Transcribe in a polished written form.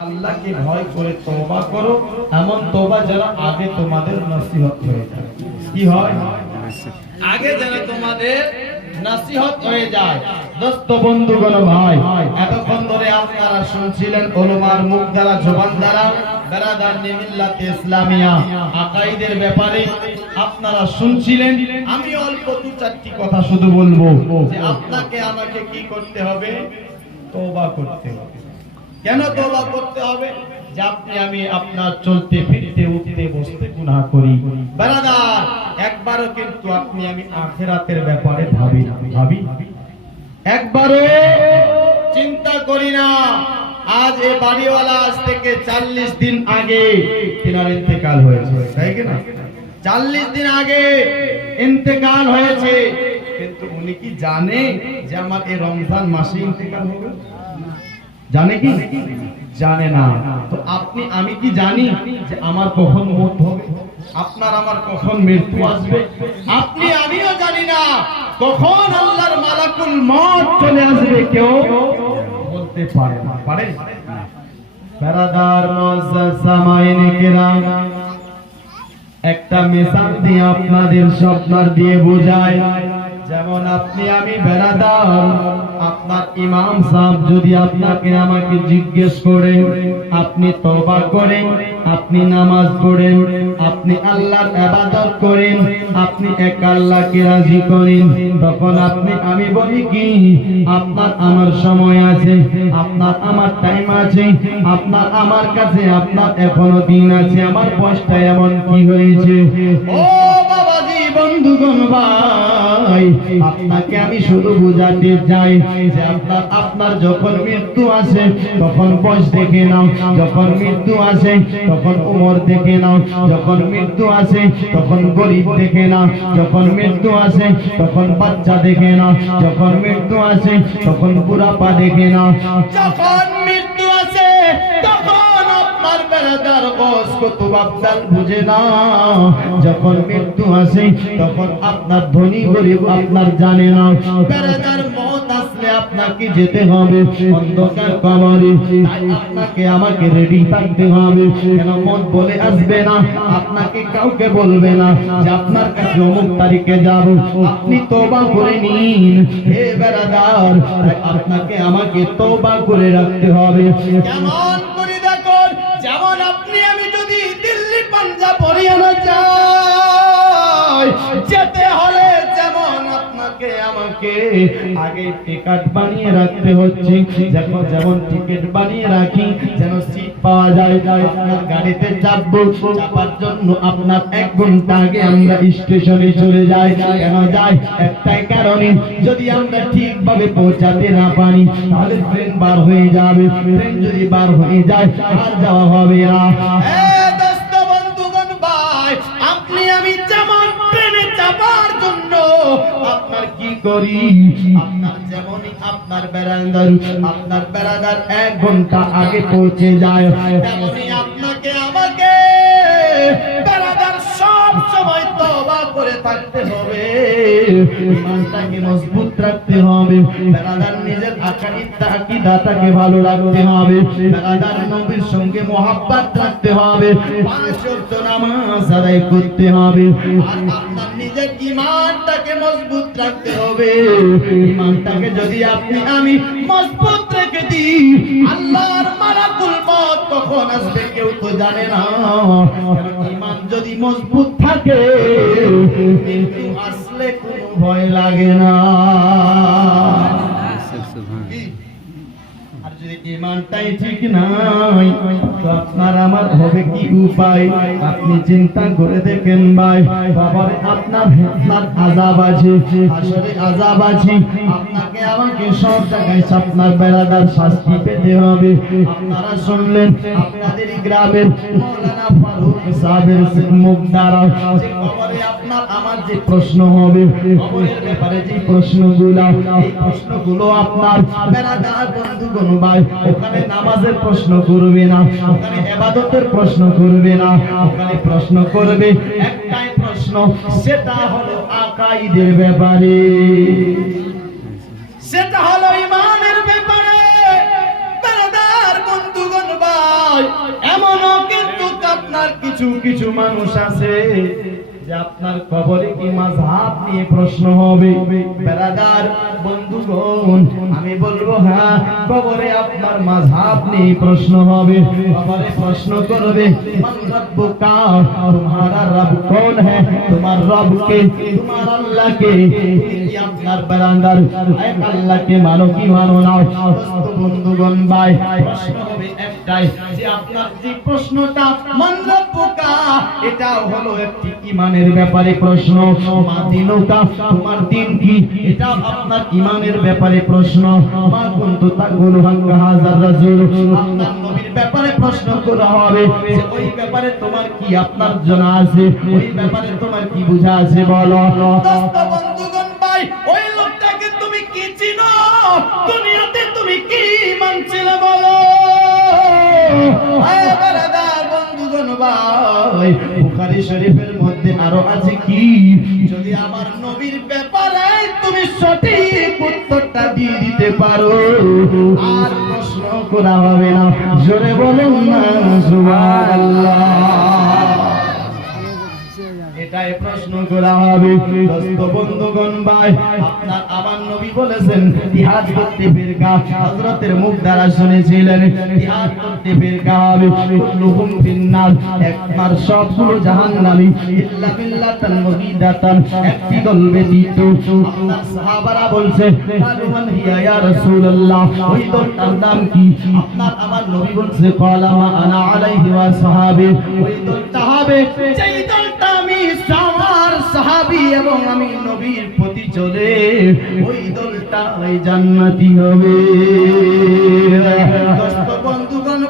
আল্লাহকে ভয় করে তওবা করো, এমন তওবা যেন আগে তোমাদের নসিহত হয়ে যায়। কি হয়? আগে যেন তোমাদের নসিহত হয়ে যায়। দোস্ত বন্ধুগণ ভাই, এতক্ষণ ধরে আপনারা শুনছিলেন ওলামার মুখ দ্বারা, জবান দ্বারা বেরাদার মিল্লাত ইসলামিয়া আকাইদের ব্যাপারে আপনারা শুনছিলেন। আমি অল্প দু চারটি কথা শুধু বলবো যে আপনাকে আমাকে কি করতে হবে? তওবা করতে হবে। কেন তওবা করতে হবে? যে আপনি আমি আপনার চলতে ফিরতে উঠতে বসতে গুনাহ করি। ব্রাদার, একবারও কিন্তু আপনি আমি আখিরাতের ব্যাপারে ভাবি একবারও চিন্তা করি না। আজ এই বাড়িওয়ালা আজ থেকে 40 দিন আগে তিনার ইন্তেকাল হয়েছে, তাই কি না? 40 দিন আগে ইন্তেকাল হয়েছে, কিন্তু উনি কি জানে যে আমার এই রমজান মাসে ইন্তেকাল হবে? জানে কি? জানে না। তো আপনি আমি কি জানি যে আমার কখন মওত হবে, আপনার আমার কখন মৃত্যু আসবে? আপনি আমিও জানি না কখন আল্লাহর মালাকুল মওত চলে আসবে, কেউ বলতে পারে না। পারে? বেরাদার মুআজ্জাজ সামাইনে কেরাম, একটা মিসাল দিয়ে আপনাদের স্বপ্নার দিয়ে বোঝায়। যেমন আপনি আমি বেরাদার, আপনার ইমাম সাহেব যদি আপনাকে আমাকে জিজ্ঞেস করে, আপনি তওবা করেন, আপনি নামাজ পড়েন, আপনি আল্লাহর ইবাদত করেন, আপনি এক আল্লাহকে রাজি করেন, তখন আপনি আমি বলি কি আপনার আমার সময় আছে, আপনার আমার টাইম আছে, আপনার আমার কাছে আপনার এখনো দিন আছে, আমার বয়সটা এমন কি হয়েছে? ও বাবাজি, বন্ধুগণ ভাই, আপনাকে আমি শুধু বুঝাতে চাই যে আপনার যখন মৃত্যু আসে তখন বয়স দেখে নাও, যখন মৃত্যু আসে তখন উমর দেখে নাও, যখন মৃত্যু আসে তখন গরিব দেখে নাও, যখন মৃত্যু আসে তখন বাচ্চা দেখে নাও, যখন মৃত্যু আসে তখন বুড়াপা দেখে নাও, যখন মৃত্যু আসে তখন আপনার বেরাদার বয়স কত বাপদাল বুঝে না, যখন মৃত্যু আসে তখন আপনার ধনী গরিব আপনার জানে না। বেরাদার মওত আসলে আপনাকে যেতে হবে অন্ধকার কবরে, তাই আপনাকে আমাকে রেডি থাকতে হবে। কেন মওত বলে আসবে না, আপনাকে কাউকে বলবে না যে আপনার কাছে অমুক তারিখে যাব, আপনি তওবা করে নিন। হে বেরাদার, আপনাকে আমাকে তওবা করে রাখতে হবে। কেমন করে দেখুন, যেমন আপনি আমি যদি দিল্লি পাঞ্জাব হরিয়ানা যাই, যেতে হলে যেমন আপনাকে আমাকে আগে টিকিট বানিয়ে রাখতে হচ্ছে, যেমন টিকিট বানিয়ে রাখি যেন সিট পাওয়া যায়, আপনার গাড়িতে চাপবো, চাপার জন্য আপনার 1 ঘন্টা আগে আমরা স্টেশনে চলে যাই। কেন যাই? একটাই কারণে, যদি আমরা ঠিকভাবে পৌঁছাতে না পারি তাহলে ট্রেন বার হয়ে যাবে, ট্রেন যদি বার হয়ে যায় আর যাওয়া হবে না। দোস্ত বন্ধুগণ ভাই, আপনি আমি যেমন ট্রেনে চাপার জন্য আপনার কি করি, আপনার যেমনই আপনার বেরাদার 1 ঘন্টা আগে পৌঁছে যায়, তেমনই আপনাকে আমাকে বেরাদার সব সময় তওবা করে থাকতে হবে, ইমানটাকে মজবুত রাখতে হবে, বেরাদার নিজের আকীদাটাকে ভালো রাখতে হবে, বেরাদার নবীর সঙ্গে মহব্বত রাখতে হবে, 5 ওয়াক্ত নামাজ আদায় করতে হবে, আর আপনার নিজের ঈমানটাকে মজবুত রাখতে হবে। ঈমানটাকে যদি আপনি আমি মজবুত রেখে দিই, আল্লাহর মালাকুল মওত কখন আসবে কেউ তো জানে না। ঈমান যদি মজবুত থাকে, মৃত্যু আসলে কোনো ভয় লাগে না। আর যদি ঈমানটাই ঠিক নাই, তো আপনার আমার হবে কি উপায়? আপনি চিন্তা করে দেখেন ভাই, বাবার আপনার আযাব আছে, হাসরে আযাব আছে, আপনাকে আমাকে সব জায়গায় আপনার বেরাদার শাস্তি পেতে হবে। আপনারা শুনলেন আপনাদের গ্রামের মাওলানা ফারুক সাহেবের মুখ দ্বারা যে কবরে আপনার আমার যে প্রশ্ন হবে, কবরের ব্যাপারে যে প্রশ্নগুলো আপনার বেরাদার বন্ধুগণ ভাই, ওখানে নামাজের প্রশ্ন করবে না, ওখানে ইবাদতের প্রশ্ন করবে না, ওখানে প্রশ্ন করবে একটাই প্রশ্ন, সেটা হলো আকাইদের ব্যাপারে, সেটা হলো ঈমানের ব্যাপারে। বেরাদার বন্ধুগণ ভাই, এমনও কিন্তু আপনার কিছু কিছু মানুষ আছে যে আপনার কবরে কি মাযহাব নিয়ে প্রশ্ন হবে। বেরাদার বন্ধুগণ, আমি বলবো হ্যাঁ, কবরে আপনার মাযহাব নিয়ে প্রশ্ন হবে। কবরে প্রশ্ন করবে মান রব্বুকা, তোমারা রব কোন है, তোমার রব কে, তোমার আল্লাহ কে। কি আপনার বেরাদার এক আল্লাহকে মানো কি মানো না? বন্ধুগণ ভাই, প্রশ্ন হবে একটাই, যে আপনার যে প্রশ্নটা মান রব্বুকা, এটা হলো একটি ঈমানের ব্যাপারে প্রশ্ন। মা দিনুকা, তোমার দিন কি, এটা আপনার ঈমানের ব্যাপারে প্রশ্ন। মা কুনতু তাকুলু হাযার রাজুল, আপনার নবীর ব্যাপারে প্রশ্ন করা হবে, যে ওই ব্যাপারে তোমার কি আপনার জানা আছে, ওই ব্যাপারে তোমার কি বুঝা আছে বলো। দোস্ত বন্ধুগণ ভাই, ওই লোকটাকে তুমি কি চিনো, দুনিয়াতে তুমি কি মানছিলে বলো। আয় বারাদার বন্ধুগণ ভাই, বুখারী শরীফের মধ্যে আরো আছে কি, যদি আমার নবীর ব্যাপারে তুমি সঠিক উত্তরটা দিয়ে দিতে পারো, আর প্রশ্ন করা হবে না। জোরে বলুন না সুবহানাল্লাহ। এটাই প্রশ্ন করা হবে। দোস্ত বন্ধুগণ ভাই, আপনার আমার নবী বলেছেন জিহাদ করতে ফিরকা, হযরতের মুখ দ্বারা শুনেছিলেন জিহাদ করতে ফিরকা হবে কুল্লুহুম ফিন্নার, একবার সবগুলো জাহান্নামী ইল্লা বিল্লাতান মুগীদাতান, একটি দল ব্যতীত। আপনার সাহাবারা বলছে কালু মান হিয়া ইয়া রাসূলুল্লাহ, ওই দলটার নাম কি? আপনার আমার নবী বলছে ক্বালা মা আনা আলাইহি ওয়া সাহাবী, ওই দলটা হবে যেই দলটা আমি আমার সাহাবী এবং আমি নবীর প্রতি চলে, ওই দলটা জান্নাতি হবে।